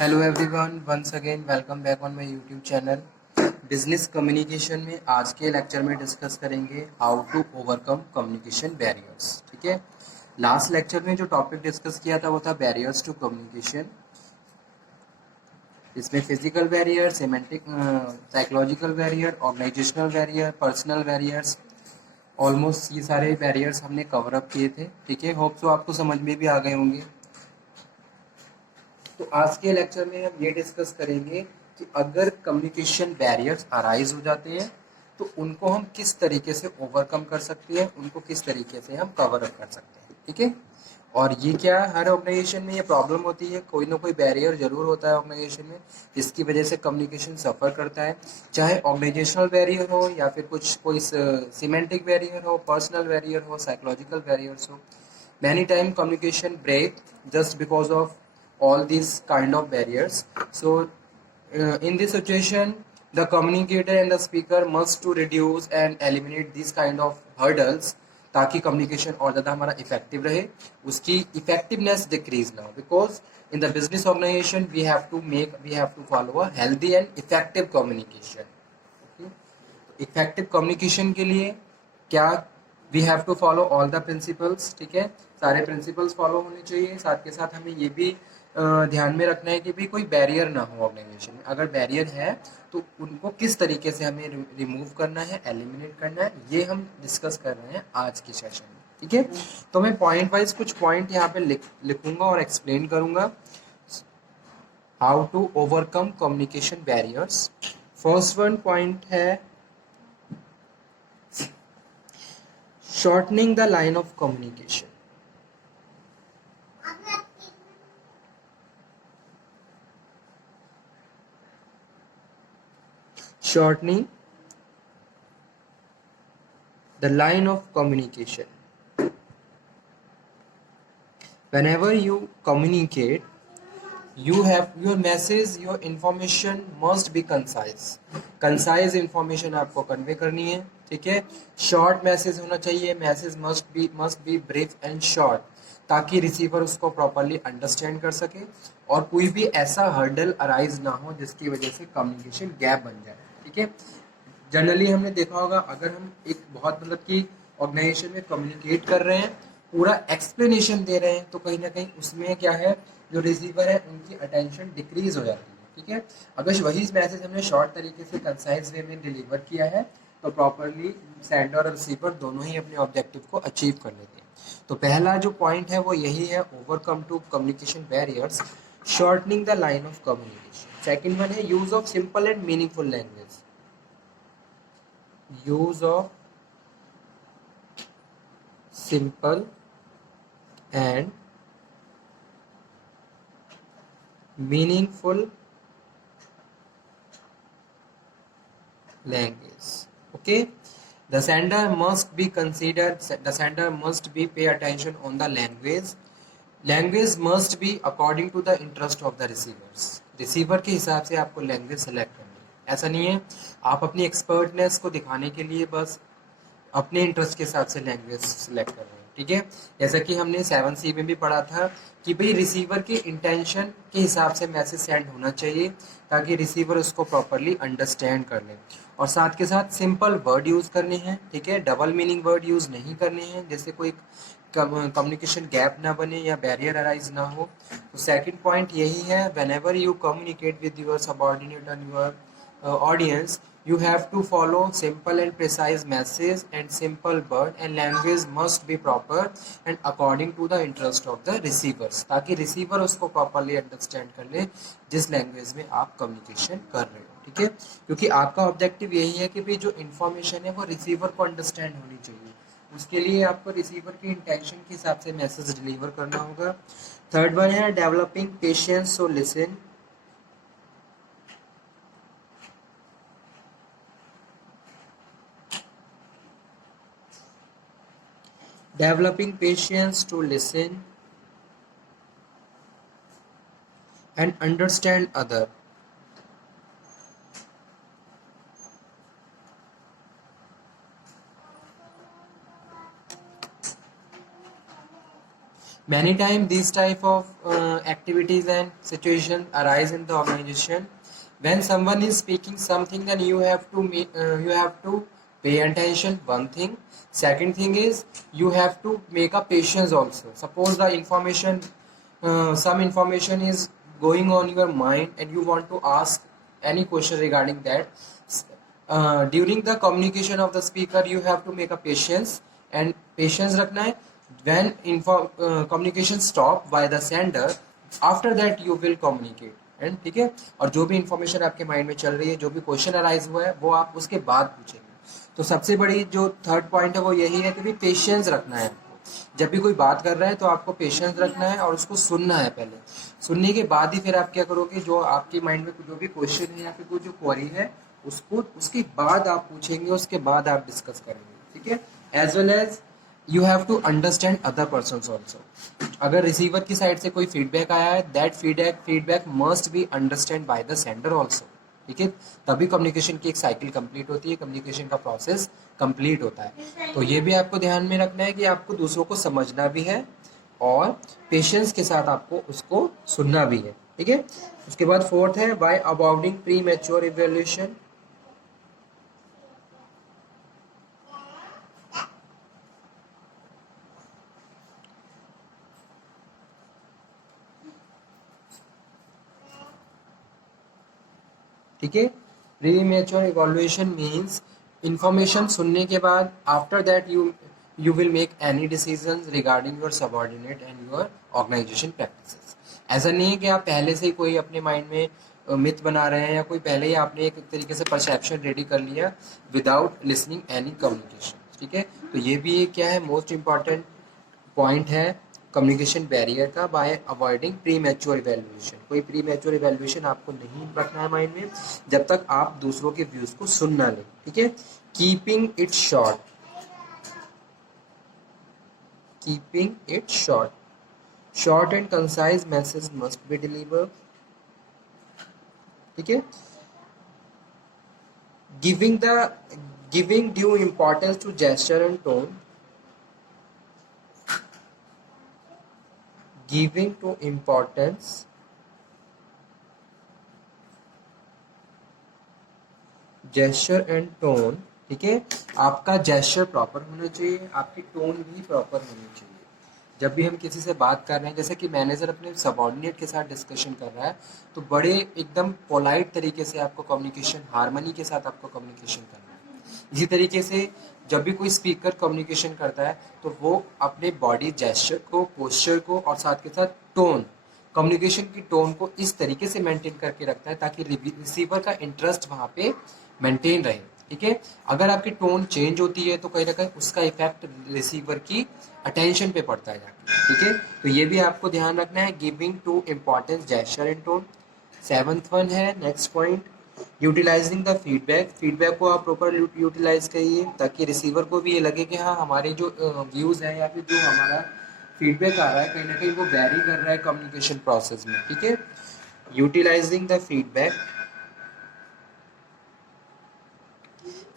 Hello everyone, once again welcome back on my YouTube channel. Business communication में आज के lecture में discuss करेंगे how to overcome communication barriers. ठीक है, लास्ट लेक्चर में जो टॉपिक डिस्कस किया था वो था बैरियर्स टू कम्युनिकेशन। इसमें physical barrier, semantic, psychological barrier, organisational barrier, personal barriers, almost ये सारे बैरियर्स हमने कवर अप किए थे। ठीक है, होप सो आपको समझ में भी आ गए होंगे। तो आज के लेक्चर में हम ये डिस्कस करेंगे कि अगर कम्युनिकेशन बैरियर्स अराइज हो जाते हैं तो उनको हम किस तरीके से ओवरकम कर सकते हैं, उनको किस तरीके से हम कवर अप कर सकते हैं। ठीक है, और ये क्या हर ऑर्गेनाइजेशन में ये प्रॉब्लम होती है, कोई ना कोई बैरियर जरूर होता है ऑर्गेनाइजेशन में जिसकी वजह से कम्युनिकेशन सफ़र करता है। चाहे ऑर्गेनाइजेशनल बैरियर हो या फिर कोई सीमेंटिक बैरियर हो, पर्सनल बैरियर हो, साइकोलॉजिकल बैरियर्स हो। Many time communication break just because of all these kind of barriers. So in this situation the communicator and the speaker must to reduce and eliminate these kind of hurdles ताकि communication और ज़्यादा हमारा effective रहे, उसकी effectiveness decrease ना हो। Because in the business organisation we have to follow a healthy and effective communication. Effective communication के लिए क्या, we have to follow all the principles. ठीक है, सारे प्रिंसिपल्स फॉलो होने चाहिए। साथ के साथ हमें ये भी ध्यान में रखना है कि भी कोई बैरियर ना हो ऑर्गेनाइजेशन में। अगर बैरियर है तो उनको किस तरीके से हमें रिमूव करना है, एलिमिनेट करना है, ये हम डिस्कस कर रहे हैं आज के सेशन में। ठीक है, तो मैं पॉइंट वाइज कुछ पॉइंट यहाँ पे लिखूंगा और एक्सप्लेन करूंगा how to overcome communication barriers. First one point है shortening the line of communication. Shortening the line of communication. Whenever you communicate, you have your message, your information must be concise. Concise information आपको convey करनी है। ठीक है, short message होना चाहिए, message must be brief and short, ताकि receiver उसको properly understand कर सके और कोई भी ऐसा हर्डल अराइज ना हो जिसकी वजह से कम्युनिकेशन गैप बन जाए। ठीक है, जनरली हमने देखा होगा अगर हम एक बहुत मतलब कि ऑर्गेनाइजेशन में कम्युनिकेट कर रहे हैं, पूरा एक्सप्लेनेशन दे रहे हैं, तो कहीं ना कहीं उसमें क्या है, जो रिसीवर है उनकी अटेंशन डिक्रीज हो जाती है। ठीक है, अगर वही मैसेज हमने शॉर्ट तरीके से कंसाइज वे में डिलीवर किया है तो प्रॉपरली सेंडर और रिसीवर दोनों ही अपने ऑब्जेक्टिव को अचीव कर लेते हैं। तो पहला जो पॉइंट है वो यही है, overcome to communication barriers, shortening the line of communication. Second one है use of simple and meaningful language. use of simple and meaningful language. Okay, the sender must be considered, the sender must be pay attention on the language. Language must be according to the interest of the receivers. Receiver के हिसाब से आपको language select करनी है। ऐसा नहीं है आप अपनी एक्सपर्टनेस को दिखाने के लिए बस अपने इंटरेस्ट के हिसाब से लैंग्वेज सिलेक्ट कर रहे हैं। ठीक है, जैसा कि हमने 7C में भी पढ़ा था कि भाई रिसीवर के इंटेंशन के हिसाब से मैसेज सेंड होना चाहिए ताकि रिसीवर उसको प्रॉपरली अंडरस्टैंड कर ले, और साथ के साथ सिंपल वर्ड यूज़ करने हैं। ठीक है, डबल मीनिंग वर्ड यूज़ नहीं करने हैं, जैसे कोई कम्युनिकेशन गैप ना बने या बैरियर अराइज ना हो। तो सेकंड पॉइंट यही है, when ever you communicate with your subordinate and your audience, you have to follow simple and precise message and simple word and language must be proper and according to the interest of the receivers, ताकि receiver उसको properly understand कर ले जिस language में आप communication कर रहे हो। ठीक है, क्योंकि आपका ऑब्जेक्टिव यही है कि भाई जो इन्फॉर्मेशन है वो रिसीवर को अंडरस्टैंड होनी चाहिए, उसके लिए आपको रिसीवर के इंटेंशन के हिसाब से मैसेज डिलीवर करना होगा। थर्ड वन है developing patience, so listen. Developing patience to listen and understand other. Many times these type of activities and situations arise in the organization. When someone is speaking something, then you have to pay attention. One thing. Second thing is you have to make a patience also. Suppose the information, some information is going on your mind, and you want to ask any question regarding that. During the communication of the speaker, you have to make a patience and patience रखना है. When communication stop by the sender, after that you will communicate. And ठीक है. और जो भी information आपके mind में चल रही है, जो भी क्वेश्चन अराइज हुआ है, वो आप उसके बाद पूछेंगे. तो सबसे बड़ी जो थर्ड पॉइंट है वो यही है कि भी पेशेंस रखना है आपको. जब भी कोई बात कर रहा है तो आपको पेशेंस रखना है और उसको सुनना है. पहले सुनने के बाद ही फिर आप क्या करोगे, जो आपके माइंड में जो भी क्वेश्चन है या फिर कोई जो क्वेरी है, उसको उसके बाद आप पूछेंगे, उसके बाद आप डिस्कस करेंगे. ठीक है. As well as you have to understand other person also. अगर रिसीवर की साइड से कोई फीडबैक आया है, that feedback must be understand by the sender also. ठीक है. तभी कम्युनिकेशन की एक साइकिल कंप्लीट होती है, कम्युनिकेशन का प्रोसेस कंप्लीट होता है. तो ये भी आपको ध्यान में रखना है कि आपको दूसरों को समझना भी है और पेशेंस के साथ आपको उसको सुनना भी है. ठीक है. उसके बाद फोर्थ है bye avoiding pre mature evaluation. ठीक है. Pre mature evaluation means information सुनने के बाद after that you will make any decisions regarding your subordinate and your organization practices. ऐसा नहीं है कि आप पहले से ही कोई अपने माइंड में मिथ बना रहे हैं या कोई पहले ही आपने एक तरीके से परसेप्शन रेडी कर लिया विदाउट लिसनिंग एनी कम्युनिकेशन. ठीक है. तो ये भी क्या है, मोस्ट इम्पॉर्टेंट पॉइंट है कम्युनिकेशन बैरियर का, bye avoiding pre mature evaluation. कोई प्री मैच्योर इवैल्यूएशन आपको नहीं रखना है माइंड में जब तक आप दूसरों के व्यूज को सुन ना लें. ठीक है. Keeping it short. Keeping it short. Short and concise message must be delivered. ठीक है. Giving due importance to gesture and tone. Giving to importance gesture and tone. ठीक है. आपका जेस्चर प्रॉपर होना चाहिए, आपकी टोन भी प्रॉपर होनी चाहिए. जब भी हम किसी से बात कर रहे हैं, जैसे कि मैनेजर अपने सबऑर्डिनेट के साथ डिस्कशन कर रहा है, तो बड़े एकदम पोलाइट तरीके से आपको कम्युनिकेशन, हार्मनी के साथ आपको कम्युनिकेशन करना है. इसी तरीके से जब भी कोई स्पीकर कम्युनिकेशन करता है तो वो अपने बॉडी जेस्चर को, पोस्चर को और साथ के साथ टोन, कम्युनिकेशन की टोन को इस तरीके से मेंटेन करके रखता है ताकि रिसीवर का इंटरेस्ट वहाँ पे मेंटेन रहे. ठीक है. अगर आपकी टोन चेंज होती है तो कहीं ना कहीं उसका इफेक्ट रिसीवर की अटेंशन पे पड़ता है जाके. ठीक है. तो ये भी आपको ध्यान रखना है, giving to importance gesture and tone. 7th one है next point, utilizing the feedback. Feedback को आप प्रॉपर यूटिलाइज करिए ताकि रिसीवर को भी ये लगे कि हाँ, हमारे जो व्यूज़ हैं या फिर जो हमारा फीडबैक आ रहा है कहीं ना कहीं वो वैरी कर रहा है कम्युनिकेशन प्रोसेस में. ठीक है. Utilising the feedback.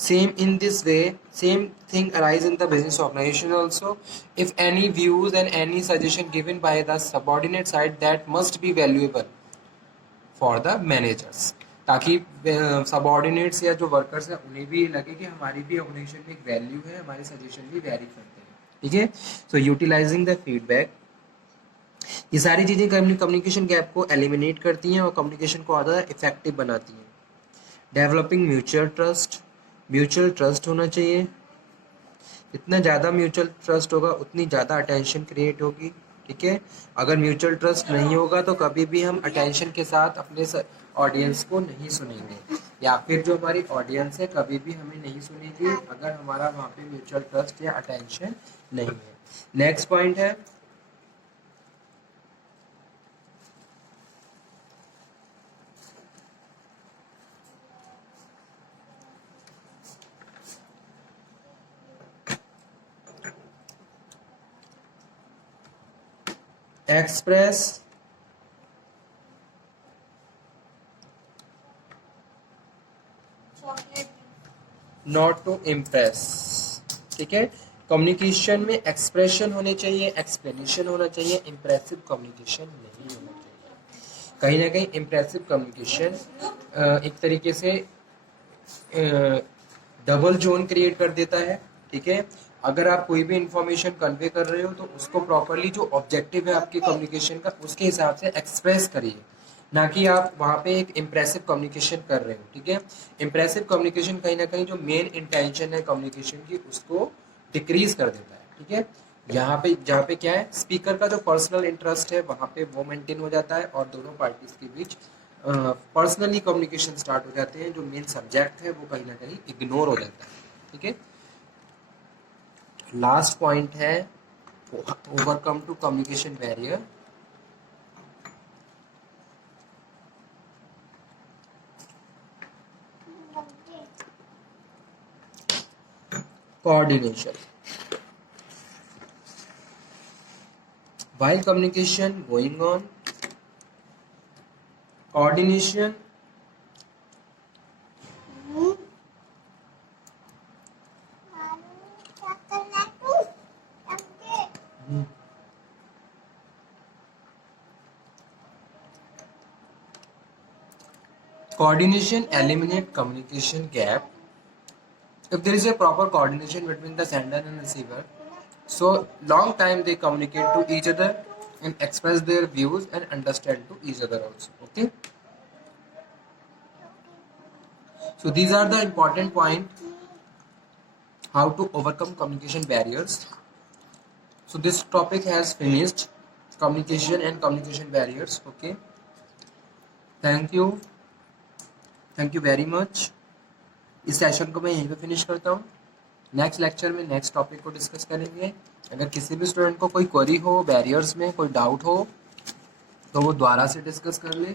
Same in this way, same thing arise in the business organization also. If any views and any suggestion given by the subordinate side, that must be valuable for the managers. ताकि subordinates या जो workers हैं उन्हें भी लगे कि हमारी भी ऑर्गेनाइजेशन में एक वैल्यू है, हमारे सजेशन भी वैरी करते हैं. ठीक है. सो यूटिलाइजिंग द फीडबैक. ये सारी चीज़ें कम्युनिकेशन गैप को एलिमिनेट करती हैं और कम्युनिकेशन को ज़्यादा इफेक्टिव बनाती हैं. Developing mutual trust. Mutual trust होना चाहिए. जितना ज़्यादा म्यूचुअल ट्रस्ट होगा उतनी ज़्यादा अटेंशन क्रिएट होगी. ठीक है. अगर म्यूचुअल ट्रस्ट नहीं होगा तो कभी भी हम अटेंशन के साथ अपने ऑडियंस को नहीं सुनेंगे, या फिर जो हमारी ऑडियंस है कभी भी हमें नहीं सुनेगी अगर हमारा वहाँ पे म्यूचुअल ट्रस्ट या अटेंशन नहीं है. नेक्स्ट पॉइंट है एक्सप्रेस नॉट टू इम्प्रेस. ठीक है. कम्युनिकेशन में एक्सप्रेशन होने चाहिए, एक्सप्लेनेशन होना चाहिए, इम्प्रेसिव कम्युनिकेशन नहीं होना चाहिए। कहीं ना कहीं इम्प्रेसिव कम्युनिकेशन एक तरीके से डबल जोन क्रिएट कर देता है, ठीक है। अगर आप कोई भी इंफॉर्मेशन कन्वे कर रहे हो तो उसको प्रॉपरली जो ऑब्जेक्टिव है आपके कम्युनिकेशन का उसके हिसाब से एक्सप्रेस करिए, ना कि आप वहाँ पे एक इम्प्रेसिव कम्युनिकेशन कर रहे हो, ठीक है। इम्प्रेसिव कम्युनिकेशन कहीं ना कहीं जो मेन इंटेंशन है कम्युनिकेशन की उसको डिक्रीज कर देता है, ठीक है। यहाँ पे जहाँ पे क्या है, स्पीकर का जो पर्सनल इंटरेस्ट है वहाँ पे वो मेंटेन हो जाता है और दोनों पार्टीज के बीच पर्सनली कम्युनिकेशन स्टार्ट हो जाते हैं, जो मेन सब्जेक्ट है वो कहीं ना कहीं इग्नोर हो जाता है, ठीक है। लास्ट पॉइंट है overcome to communication barrier. Coordination. while communication going on, coordination coordination eliminate communication gap if there is a proper coordination between the sender and receiver. So long time they communicate to each other and express their views and understand to each other also. Okay. So these are the important point how to overcome communication barriers. So this topic has finished, communication and communication barriers. Okay. Thank you very much. इस session को मैं यहीं पे finish करता हूँ। Next lecture में next topic को discuss करेंगे। अगर किसी भी स्टूडेंट को कोई क्वेरी हो, बैरियर्स में कोई डाउट हो तो वो दोबारा से डिस्कस कर ले।